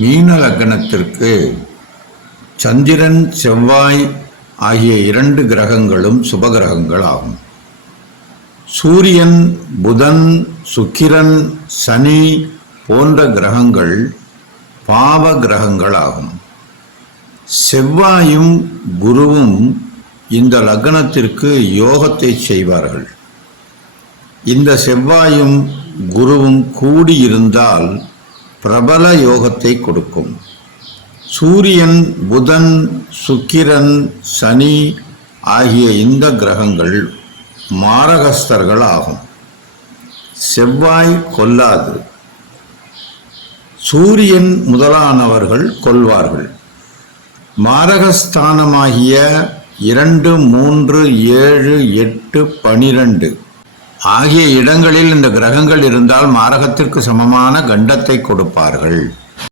மீன லக்னத்திற்கு சந்திரன் செவ்வாய் ஆகிய இரண்டு கிரகங்களும் சுபகிரகங்கள் ஆகும் சூரியன் புதன் சுக்கிரன் சனி போன்ற கிரகங்கள் பாவ கிரகங்கள் ஆகும் செவ்வாயும் குருவும் இந்த லக்னத்திற்கு யோகத்தை செய்வார்கள். இந்த செவ்வாயும் குருவும் கூடியிருந்தால் பிரபல யோகத்தை கொடுக்கும். சூரியன் புதன் சுக்கிரன் சனி ஆகிய இந்த கிரகங்கள் மாரகஸ்தர்கள் ஆகும் செவ்வாய் கொல்லாது. சூரியன் முதலானவர்கள் கொல்வார்கள் மாரகஸ்தானமாகிய இரண்டு மூன்று ஏழு எட்டு பனிரெண்டு ஆகிய இடங்களில் இந்த கிரகங்கள் இருந்தால் மாரகத்திற்கு சமமான கண்டத்தை கொடுப்பார்கள்.